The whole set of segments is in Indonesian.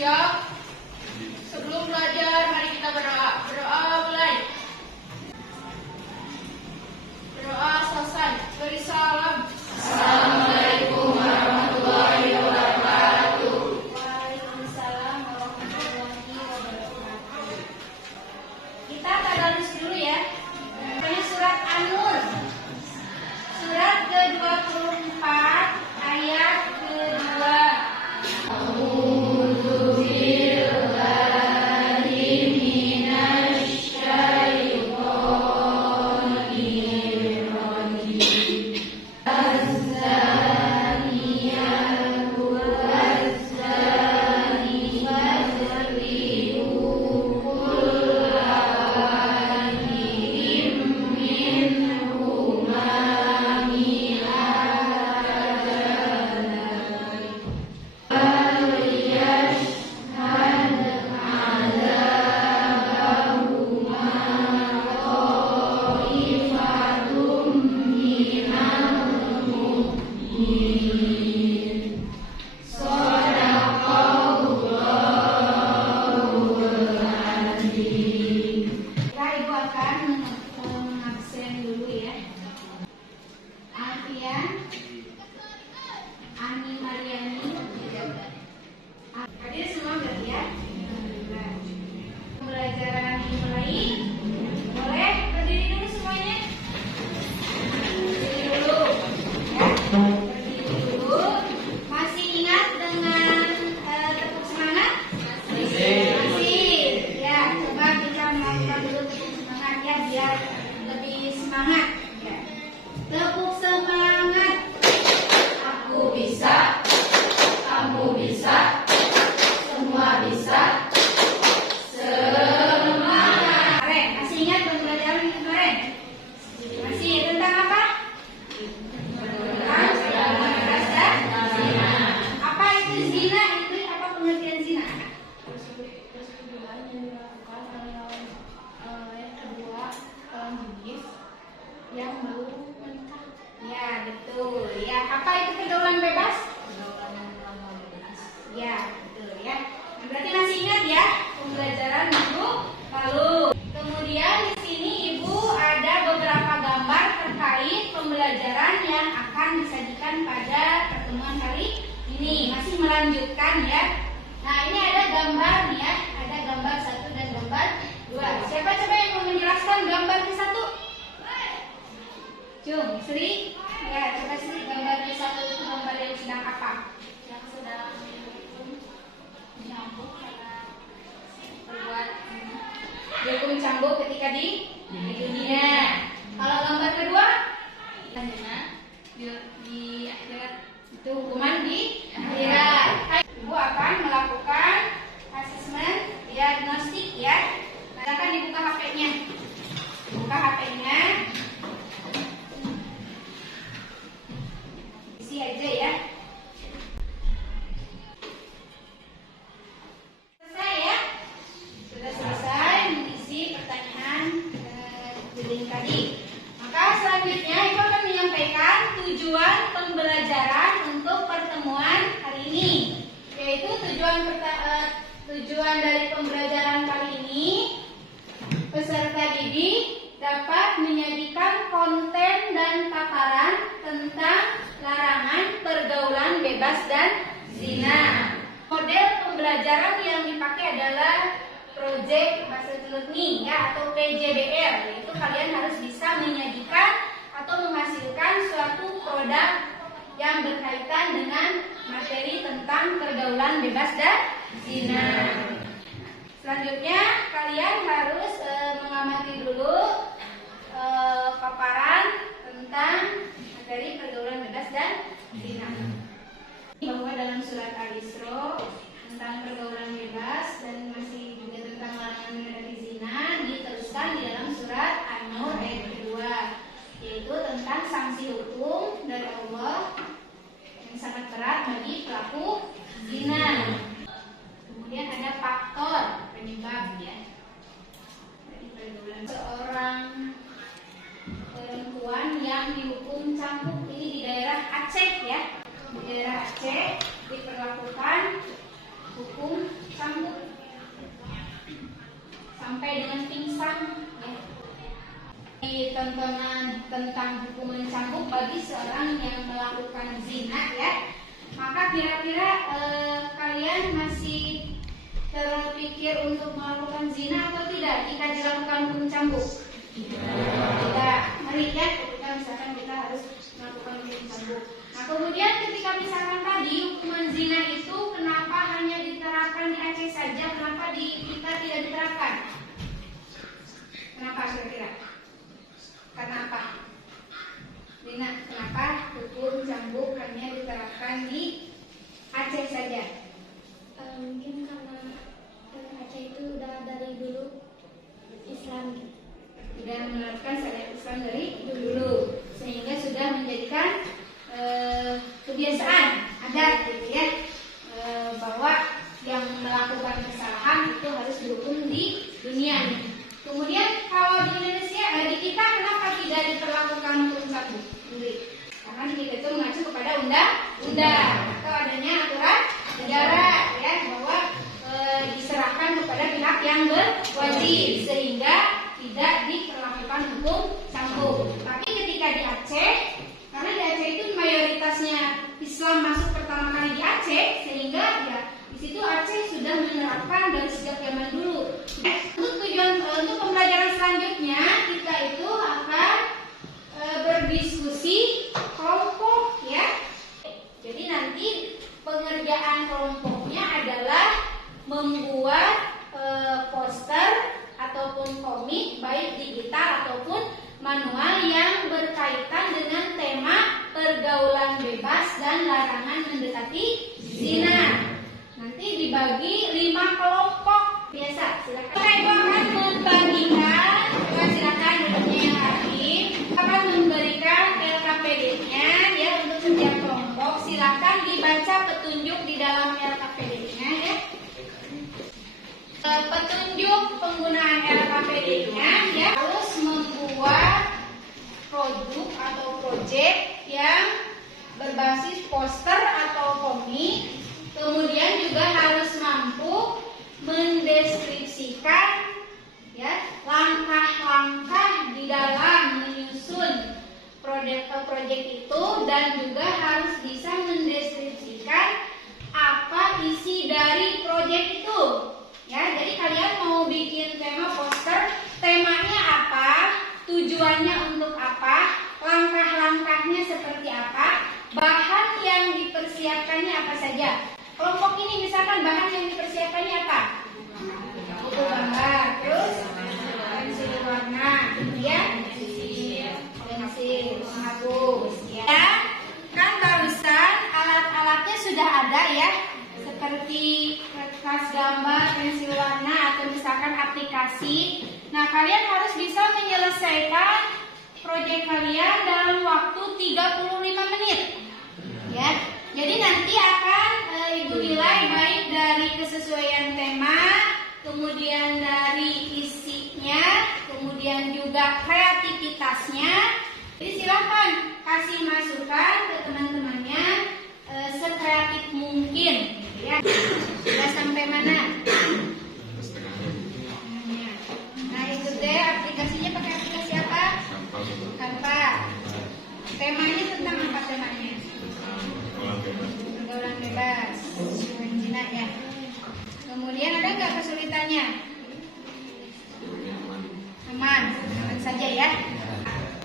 Siap? Sebelum belajar, mari kita berdoa. Berdoa mulai. Berdoa selesai. Beri salam. Assalamualaikum warahmatullahi wabarakatuh. Waalaikumsalam warahmatullahi wabarakatuh. Kita tadarus dulu ya. Ini surat An-Nur. Surat ke-24 ayat kedua. Hadir semua berarti ya. Pembelajaran dimulai. Boleh berdiri dulu semuanya. Berdiri dulu. Ya. Berdiri dulu. Masih ingat dengan tepuk semangat? Masih. Ya, coba kita melakukan dulu tepuk semangat ya biar lebih semangat. Ya. Tepuk semangat. Aku bisa, kamu bisa, semua bisa. Semangat. Kemarin, masih ingat pembelajaran kemarin? Masih tentang apa? Tentang bebas dan zina. Apa itu zina? Itu apa pengertian zina? Persetubuhan yang dilakukan oleh yang kedua lawan jenis yang baru menikah. Ya, betul. Ya, apa itu pergaulan bebas? Ya, betul ya. Nah, berarti masih ingat ya pembelajaran minggu lalu. Kemudian di sini Ibu ada beberapa gambar terkait pembelajaran yang akan disajikan pada pertemuan kali ini. Masih melanjutkan ya. Nah, ini ada gambar nih ya. Ada gambar 1 dan gambar 2. Siapa coba yang mau menjelaskan gambar ke 1? Cung, Sri. Ya, coba Sri gambar ke 1 itu gambar yang sedang apa? Yang sedang menyambung karena berbuat Dihukum cambuk ketika di dunia. Kalau gambar kedua, zina di akhirat. itu hukuman di akhirat. Ibu akan melakukan asesmen diagnostik ya. Silakan dibuka HP-nya. Buka HP-nya. Isi aja ya. Selesai ya. Sudah selesai mengisi pertanyaan link tadi. Maka selanjutnya Ibu akan menyampaikan tujuan pembelajaran untuk pertemuan hari ini. Yaitu tujuan dari pembelajaran kali ini, peserta didik dapat menyajikan konten dan paparan tentang larangan pergaulan bebas dan zina. Model pembelajaran yang dipakai adalah Project Basel Learning ya, atau PJBL. Yaitu kalian harus bisa menyajikan atau menghasilkan suatu produk yang berkaitan dengan materi tentang pergaulan bebas dan zina. Selanjutnya kalian harus mengamati dulu paparan tentang materi pergaulan bebas dan zina. Bahwa dalam surat Al-Isra tentang pergaulan bebas dan masih juga tentang larangan dari zina diteruskan di dalam surat An-Nur ayat kedua, yaitu tentang sanksi hukum dari Allah yang sangat berat bagi pelaku zina. Kemudian ada faktor penyebab ya dari pergaulan. Seorang perempuan yang dihukum cambuk ini di daerah Aceh ya. Di daerah Aceh diperlakukan hukum sampai dengan pingsan. Ya. Di tontonan tentang hukuman cambuk bagi seorang yang melakukan zina, ya. Maka kira-kira kalian masih terpikir untuk melakukan zina atau tidak jika dilakukan hukum cambuk? Tidak. Mari ya, ketika misalkan kita harus melakukan hukum cambuk. Nah, kemudian ketika misalkan tadi hukuman zina itu kenapa hanya diterapkan di Aceh saja, kenapa di kita tidak diterapkan? Kenapa kira-kira? Karena apa? Lina, kenapa hukum cambuk hanya diterapkan di Aceh saja? Mungkin karena Aceh itu udah dari dulu Islam. Sudah menerapkan syariat Islam dari dulu, sehingga sudah menjadikan kebiasaan adat, gitu ya, bahwa yang melakukan kesalahan itu harus dihukum di dunia. Kemudian kalau di Indonesia, di kita kenapa tidak diperlakukan hukum cambuk? Karena di kita itu mengacu kepada undang-undang atau adanya aturan negara, ya, bahwa diserahkan kepada pihak yang berwajib sehingga tidak diperlakukan hukum cambuk. Tapi ketika di Aceh, karena di Aceh itu mayoritasnya Islam masuk pertama kali di Aceh, sehingga ya di situ Aceh sudah menerapkan dari sejak zaman dulu. Untuk pembelajaran selanjutnya kita itu akan berdiskusi kelompok, ya. Jadi nanti pengerjaan kelompoknya adalah membuat poster ataupun komik baik digital ataupun manual yang berkaitan dengan tema pergaulan bebas dan larangan mendekati zina. Nanti dibagi 5 kelompok. Biasa, silakan. Ibu akan membagikan, silakan duduknya yang rapi. Akan memberikan LKPD-nya, ya, untuk setiap kelompok. Silakan dibaca petunjuk di dalam LKPD-nya, ya. Petunjuk penggunaan LKPD-nya, ya, harus membuat produk atau proyek yang berbasis poster atau komik. Kemudian juga harus mampu mendeskripsikan, ya, langkah-langkah di dalam menyusun proyek itu, dan juga harus bisa mendeskripsikan apa isi dari proyek itu. Ya, jadi kalian mau bikin tema poster, temanya apa, tujuannya untuk apa, langkah-langkahnya seperti apa, bahan yang dipersiapkannya apa saja. Kelompok ini misalkan bahan yang dipersiapkannya apa? Buku gambar, terus pensil warna, kemudian pensil menghapus. Ya, kan barusan alat-alatnya sudah ada, ya, seperti kertas gambar, pensil warna, atau misalkan aplikasi. Nah, kalian harus bisa menyelesaikan proyek kalian dalam waktu 35 menit. Ya, jadi nanti akan Ibu nilai baik dari kesesuaian tema, kemudian dari isinya, kemudian juga kreativitasnya. Jadi silakan kasih masukan ke teman-temannya sekreatif mungkin, ya. Sudah sampai mana? Nah, itu deh, aplikasinya pakai aplikasi apa? Canva. Temanya tentang apa temanya? Pergaulan bebas, zina, ya. Kemudian ada nggak kesulitannya? Aman saja, ya.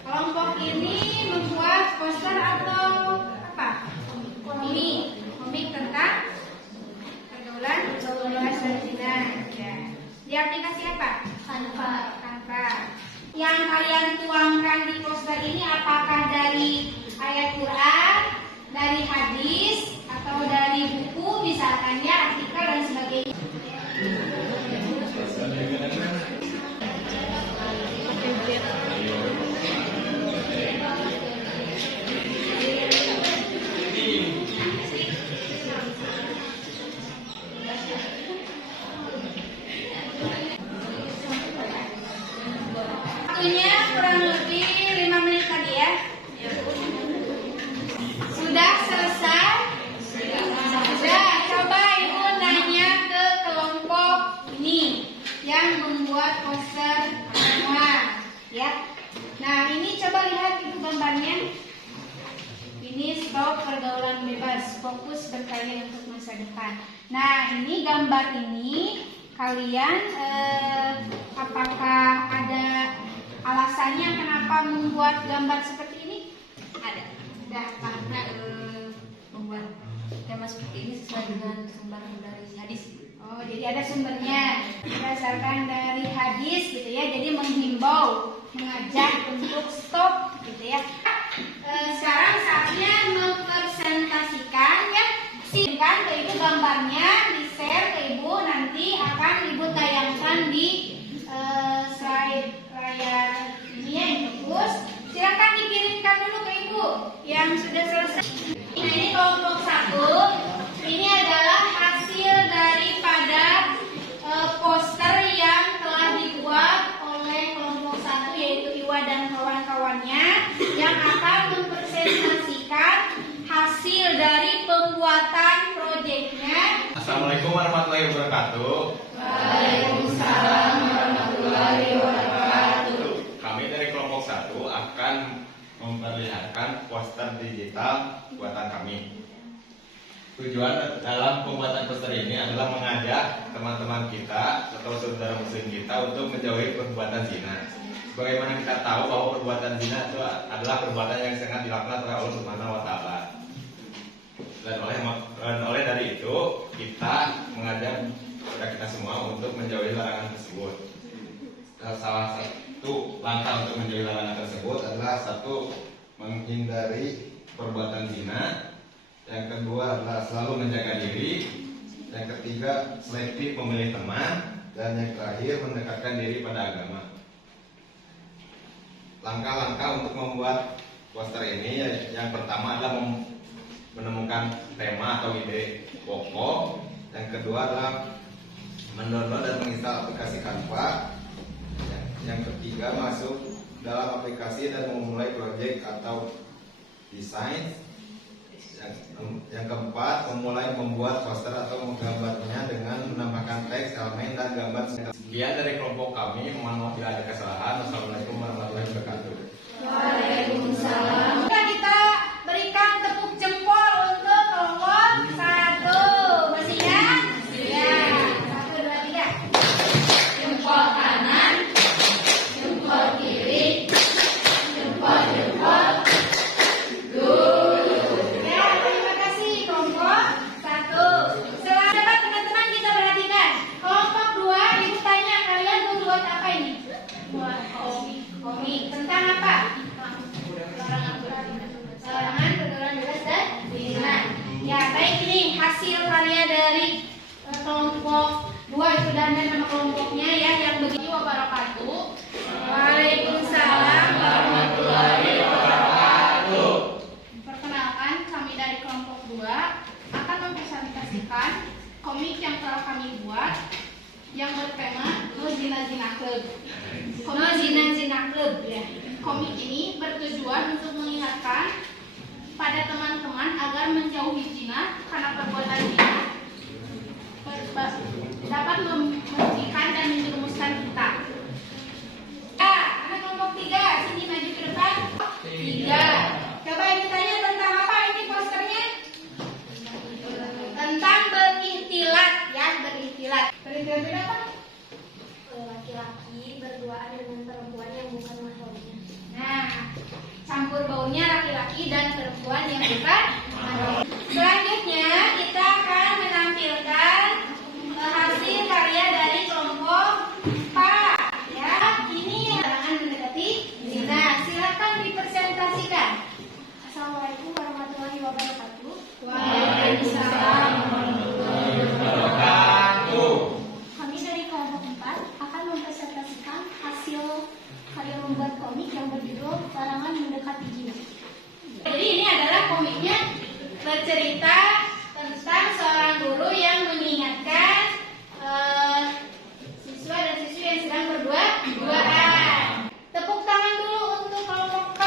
Kelompok ini membuat poster atau apa? Komik tentang pergaulan bebas dan zina, ya. Di aplikasi apa? Canva. Yang kalian tuangkan di poster ini apakah dari ayat Quran, dari hadis, atau dari buku, misalkan, ya, artikel dan sebagainya. Waktunya kurang lebih 5 menit tadi, ya. Sudah selesai? Sudah. Coba Ibu nanya ke Ya. Nah, ini coba lihat Ibu gambarnya. Ini stop pergaulan bebas, fokus berkarya untuk masa depan. Nah, ini gambar ini kalian apakah ada alasannya kenapa membuat gambar seperti ini? Ada. Karena Membuat tema seperti ini sesuai dengan sumber dari hadis. oh, jadi ada sumbernya berdasarkan dari hadis gitu ya. Jadi menghimbau, mengajak untuk stop gitu ya. Sekarang saatnya mempresentasikan ya. Siapkan ke Ibu gambarnya, di-share ke Ibu, nanti akan Ibu tayangkan di slide layar ini ya, yang bagus. Silakan dikirimkan dulu ke Ibu yang sudah selesai. Nah, ini kelompok 1. Ini adalah hasil daripada poster yang telah dibuat oleh kelompok 1, yaitu Iwa dan kawan-kawannya, yang akan mempresentasikan hasil dari pembuatan proyeknya. Assalamualaikum warahmatullahi wabarakatuh. Waalaikumsalam warahmatullahi wabarakatuh. Kami dari kelompok 1 akan memperlihatkan poster digital buatan kami. Tujuan dalam pembuatan poster ini adalah mengajak teman-teman kita atau saudara muslim kita untuk menjauhi perbuatan zina. Bagaimana kita tahu bahwa perbuatan zina itu adalah perbuatan yang sangat dilaknat oleh Allah Subhanahu wa taala. Dan oleh dari itu kita mengajak kepada kita semua untuk menjauhi larangan tersebut. Salah satu langkah untuk menjauhi larangan tersebut adalah satu, menghindari perbuatan zina. Yang kedua adalah selalu menjaga diri. Yang ketiga, selektif memilih teman. Dan yang terakhir, mendekatkan diri pada agama. Langkah-langkah untuk membuat poster ini, yang pertama adalah menemukan tema atau ide pokok. Yang kedua adalah mendownload dan menginstal aplikasi Canva. Yang ketiga, masuk dalam aplikasi dan memulai proyek atau desain. Yang keempat, memulai membuat poster atau menggambarnya dengan menambahkan teks, elemen, dan gambar. Sekian dari kelompok kami. Mohon maaf bila ada kesalahan. Wassalamualaikum warahmatullahi wabarakatuh. Waalaikumsalam. Kita berikan tepuk jempol untuk kelompok 1. Masih ya? Ya. 1, 2, 3. Jempol kanan, jempol kiri, jempol jempol. Ya, terima kasih kelompok 1. Selanjutnya teman-teman kita perhatikan. Kelompok 2, Ibu tanya kalian membuat apa ini? Buat Komik. Tentang apa? Larangan pergaulan bebas dan zina. Ya, baik, ini hasil karya dari kelompok 2. Itu dan nama kelompoknya ya, yang begitu wabarakatuh. Waalaikumsalam warahmatullahi wabarakatuh. Perkenalkan, kami dari kelompok 2 akan mempresentasikan komik yang telah kami buat yang bertema No Zina Zina Club. No Zina Zina Club ya. Komik ini bertujuan untuk mengingatkan pada teman-teman agar menjauhi zina karena perbuatan zina dapat merugikan dan menjerumuskan kita. Ya, anak kelompok 3, sini maju ke depan. 3. Coba ini tanya tentang apa ini posternya? Tentang berikhtilat ya, berikhtilat. Berikhtilat itu apa? Laki-laki berduaan dengan perempuan yang bukan mahramnya. Nah, campur baunya laki-laki dan perempuan yang bukan mahram. Selanjutnya kita akan menampilkan hasil karya dari kelompok 4 ya. Ini larangan mendekati zina. Silakan dipresentasikan. Assalamualaikum warahmatullahi wabarakatuh. Waalaikumsalam. Kami dari kelompok 4 akan mempresentasikan hasil karya membuat komik yang berjudul Larangan Mendekati Zina. Jadi ini adalah komiknya bercerita tentang seorang guru yang mengingatkan siswa dan siswi yang sedang berduaan. Tepuk tangan dulu untuk kelompok K.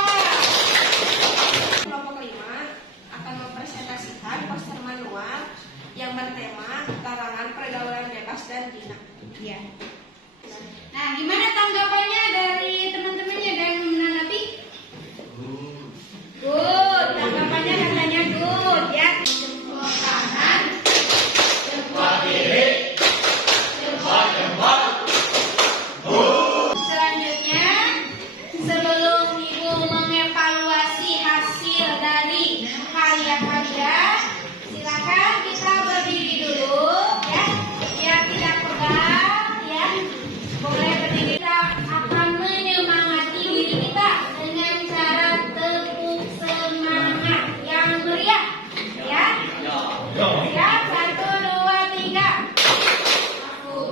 Kelompok 5 akan mempresentasikan poster manual yang bertema larangan pergaulan bebas dan zina. Ya. Nah, gimana tanggapannya dari teman-temannya?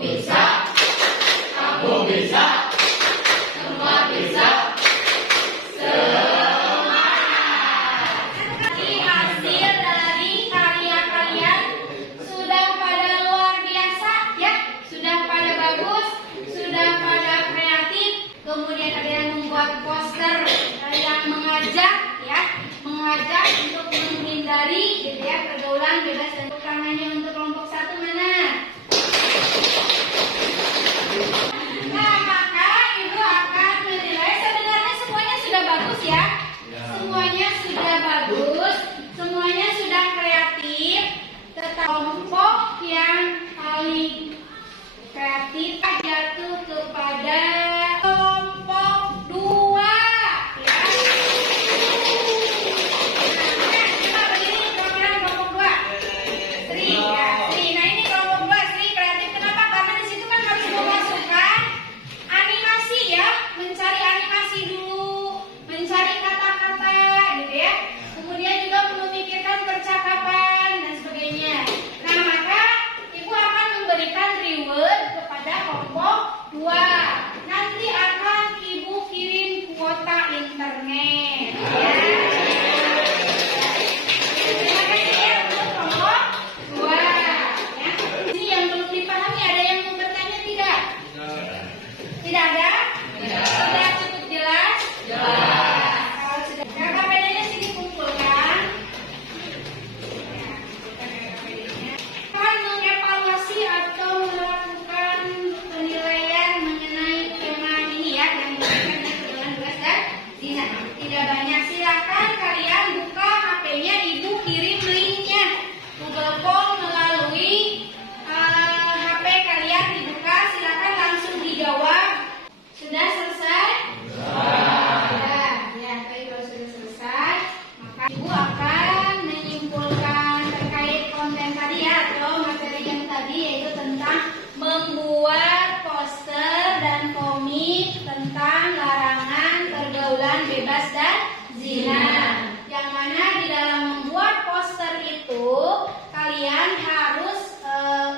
bisa, kamu bisa, semua bisa. Jadi hasil dari karya kalian sudah pada luar biasa ya, sudah pada bagus, sudah pada kreatif. Kemudian ada yang membuat poster yang mengajak ya, mengajak untuk menghindari gitu ya pergaulan bebas dan tangannya untuk kelompok satu mana? Nah, maka ibu akan menilai sebenarnya semuanya sudah bagus ya. Semuanya sudah bagus, semuanya sudah kreatif. Tetapi kelompok yang paling kreatif jatuh kepada kelompok 2 ya. Nah, kita berdiri kelompok 2. Sri ya, Sri. Nah, ini kelompok 2 Sri kreatif. Kenapa? Karena di situ kan harus memasukkan animasi ya, mencari animasi dulu, mencari kata-kata gitu ya. Kemudian juga memikirkan percakapan dan sebagainya. Nah, maka ibu akan memberikan reward kepada kelompok 2. Nanti akan ibu kirim kuota internet ya. Terima kasih ya untuk kelompok 2 ya. Ini yang belum dipahami, ada yang mau bertanya tidak? Tidak ada? Sudah cukup jelas? Kalau sudah, KKPD-nya sini kumpulkan. Akan mengevaluasi atau melakukan penilaian mengenai tema ini ya, yang berkaitan dengan pergaulan bebas dan zina. Tidak banyak, silakan kalian buka HP-nya, ibu kirim linknya. Google Form melalui HP kalian dibuka, silakan langsung dijawab. Sudah selesai? Sudah. Ya, tapi kalau sudah selesai, maka ibu akan menyimpulkan terkait konten tadi ya, atau materi yang tadi, yaitu tentang membuat poster dan komik tentang larangan pergaulan bebas dan zina. Yang mana di dalam membuat poster itu kalian harus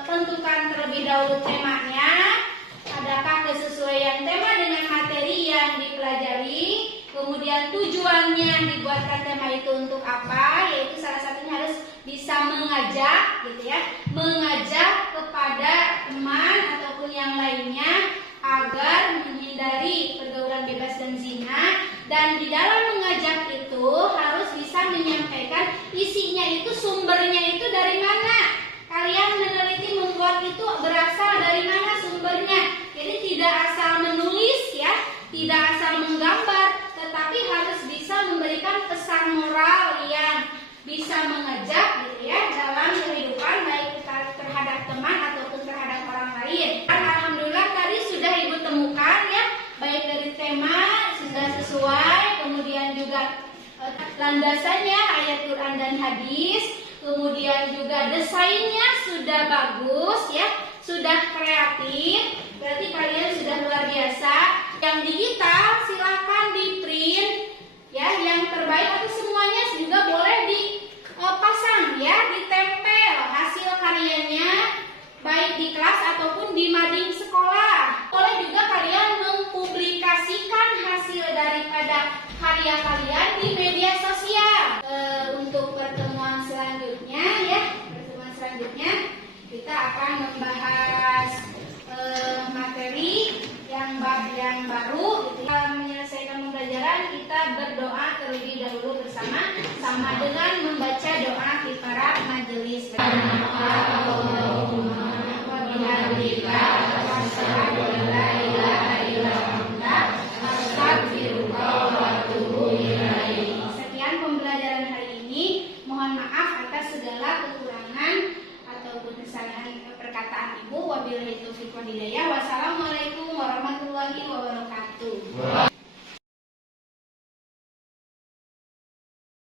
tentukan terlebih dahulu temanya. Adakah kesesuaian tema dengan materi yang dipelajari? Kemudian tujuannya dibuatkan tema itu untuk apa? Yaitu salah satunya harus bisa mengajak gitu ya, mengajak kepada teman ataupun yang lainnya agar menghindari pergaulan bebas dan zina. Dan di dalam mengajak itu harus bisa menyampaikan isinya itu, sumbernya itu dari mana. Kalian meneliti membuat itu berasal dari mana sumbernya. Jadi tidak asal menulis ya, tidak asal menggambar, tetapi harus bisa memberikan pesan moral yang bisa mengajak gitu ya dalam kehidupan, baik terhadap teman ataupun terhadap orang lain. Dan alhamdulillah tadi sudah ibu temukan ya, baik dari tema sudah sesuai, kemudian juga landasannya ayat Quran dan hadis, kemudian juga desainnya sudah bagus ya, sudah kreatif. Berarti kalian sudah luar biasa. Yang digital silahkan di print ya, yang terbaik, atau semuanya juga boleh dipasang ya, ditempel hasil karyanya baik di kelas ataupun di mading sekolah. Boleh juga kalian mempublikasikan hasil daripada karya kalian di media sosial. Untuk pertemuan selanjutnya ya, kita akan membahas materi yang baru. Kita menyelesaikan pembelajaran, kita berdoa terlebih dahulu bersama, sama dengan membaca doa kifarat majelis. Sekian pembelajaran hari ini. Mohon maaf atas segala kekurangan ataupun kesalahan perkataan ibu. Wabillahi taufiq wal hidayah. Wassalamualaikum warahmatullahi wabarakatuh.